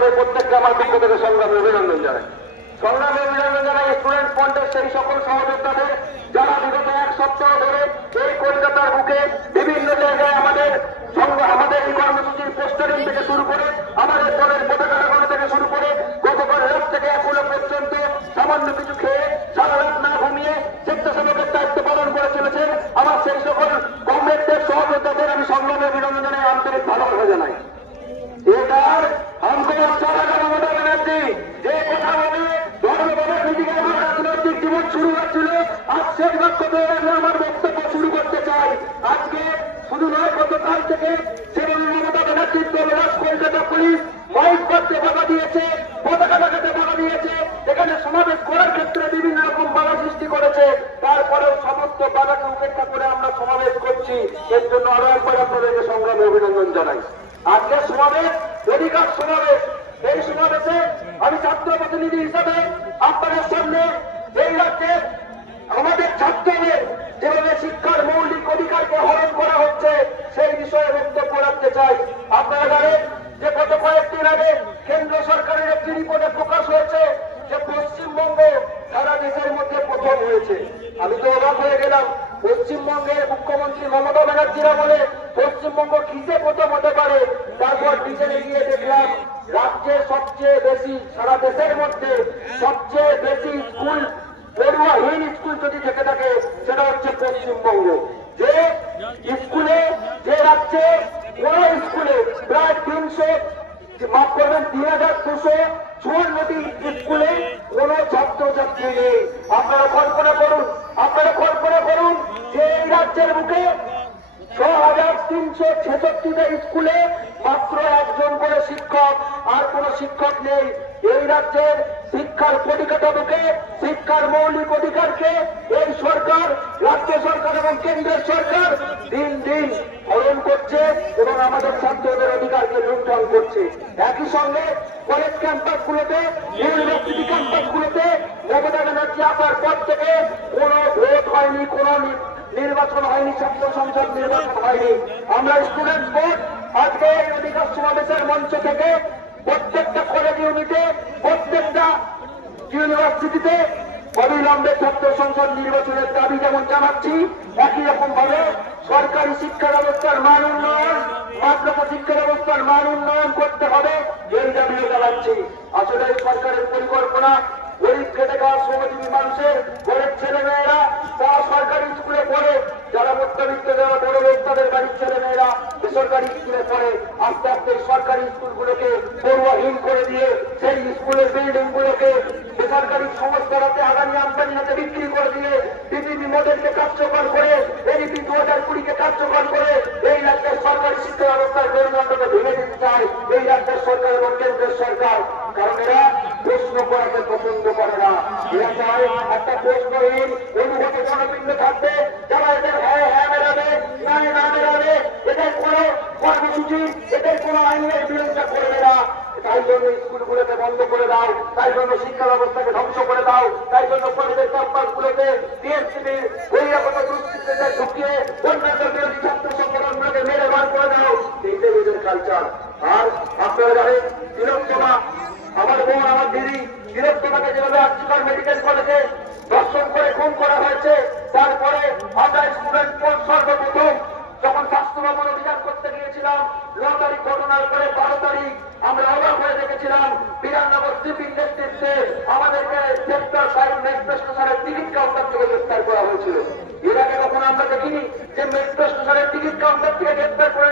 আপনাদের প্রত্যেককে আমার পক্ষ থেকে সংগ্রামে অভিনন্দন জানাই। সংগ্রামে অভিনন্দন জানাই স্টুডেন্ট ফ্রন্টের সেই সকল সহযোদ্ধাদের যারা করছি এর জন্য আরও একবার আপনাদেরকে সংগ্রামে অভিনন্দন জানাই। আজকে সমাবেশ অধিকার সমাবেশ। এই সমাবেশে আমি ছাত্র প্রতিনিধি হিসাবে আপনাদের সামনে এই রাজ্যে আমাদের ছাত্রদের যেভাবে শিক্ষার মৌলিক অধিকারকে হরণ করা হচ্ছে, সেই বিষয়ে বক্তব্য রাখতে চাই। আপনারা জানেন যে গত কয়েকদিন আগে কেন্দ্র সরকারের একটি রিপোর্টে প্রকাশ হয়েছে যে পশ্চিমবঙ্গ সারা দেশের মধ্যে প্রথম হয়েছে। আমি তো অবাক হয়ে গেলাম পশ্চিমবঙ্গের মুখ্যমন্ত্রী মমতা ব্যানার্জিরা বলে, পশ্চিমবঙ্গ কিসে প্রথম হতে পারে? তারপর ডিটেলে গিয়ে দেখলাম রাজ্যে সবচেয়ে বেশি, সারা দেশের মধ্যে সবচেয়ে বেশি স্কুল, পড়ুয়াহীন স্কুল যদি থেকে থাকে, সেটা হচ্ছে পশ্চিমবঙ্গ। যে স্কুলে, যে রাজ্যে, কোন স্কুলে প্রায় তিনশো, মাফ করবেন, তিন হাজার দুশো চুয়ান্নটি স্কুলে কোন ছাত্রছাত্রী নেই। আপনারা কল্পনা করুন আপনারা কল্পনা করুন যে এই রাজ্যের বুকে ছ হাজার তিনশো ছেষট্টিটা স্কুলে মাত্র একজন করে শিক্ষক, আর কোন শিক্ষক নেই। এই রাজ্যের শিক্ষার পরিকাঠামোকে শিক্ষার মৌলিক অধিকারকে এই সরকার, রাজ্য সরকার এবং কেন্দ্রের সরকার দিন দিন হরণ করছে এবং আমাদের ছাত্রদের অধিকারকে লুণ্ঠন করছে। একই সঙ্গে কলেজ ক্যাম্পাস গুলোতে ইউনিভার্সিটি ক্যাম্পাস গুলোতে মমতা ব্যানার্জি আসার পর থেকে কোনো নির্বাচন হয়নি, ছাত্র সংসদ নির্বাচন হয়নি। আমরা স্টুডেন্ট বোর্ড আজকে এই অধিকার সমাবেশের মঞ্চ থেকে প্রত্যেকটা কলেজ ইউনিটে প্রত্যেকটা ইউনিভার্সিটিতে অবিলম্বে ছাত্র সংসদ নির্বাচনের দাবি যেমন জানাচ্ছি, একই রকম ভাবে সরকারি শিক্ষা ব্যবস্থার মান উন্নয়ন, মাদ্রাসা শিক্ষা ব্যবস্থার মান উন্নয়ন করতে হবে এই দাবিও জানাচ্ছি। আসলে এই সরকারের পরিকল্পনা গরিব খেটে খাওয়া শ্রমজীবী মানুষের, গরিব ছেলে মেয়েরা তারা সরকারি স্কুলে পড়ে তাদের বাড়ির ছেলে মেয়েরা বেসরকারি স্কুলে পড়ে, আস্তে আস্তে সরকারি স্কুলগুলোকে পড়ুয়াহীন করে দিয়ে সেই স্কুলের বিল্ডিং গুলোকে বেসরকারি সংস্থারাতে আগামী আমদানি হাতে বিক্রি করে দিয়ে বিভিন্ন মডেলকে কার্যকর করে, এডিপি দু হাজার কুড়িকে কার্যকর করে এই রাজ্যের সরকারি শিক্ষা ব্যবস্থার মেরুদণ্ডকে ভেঙে দিতে চায় এই রাজ্যের সরকার এবং কেন্দ্রের সরকার। কারণ এরা প্রশ্ন করাতে পছন্দ করে না। এরা চায় একটা প্রশ্নহীন অনুভূতি জনপিণ্ড থাকবে যারা এদের হ্যাঁ হ্যাঁ মেলাবে না না মেলাবে এদের কোনো কর্মসূচি এদের কোনো বিরোধিতা করবে না। তাই জন্য স্কুলগুলোকে বন্ধ করে দাও, তাই জন্য শিক্ষা ব্যবস্থাকে ধ্বংস করে দাও, তাই জন্য কলেজের ঢুকিয়ে অন্যান্য বিরোধী ছাত্র সংগঠনগুলোকে মেরে বার করে দাও। এইটাই এদের কালচার আর আপনারা জানেন আমার বোন আমার দিদি যেভাবে আর্চিকর মেডিকেল কলেজে দর্শন করে খুন করা হয়েছে, তারপরে আমরা স্টুডেন্ট সর্বপ্রথম করতে লটারি ঘটনার পরে বারো তারিখ আমরা অবাক হয়ে দেখেছিলাম বিরানগর সিপিং নেতৃত্বে আমাদেরকে সেক্টর ফাইভ মেট্রো স্টেশনের টিকিট কাউন্টার থেকে গ্রেফতার করা হয়েছিল। এর আগে কখনো আমরা দেখিনি যে মেট্রো স্টেশনের টিকিট কাউন্টার থেকে গ্রেপ্তার করে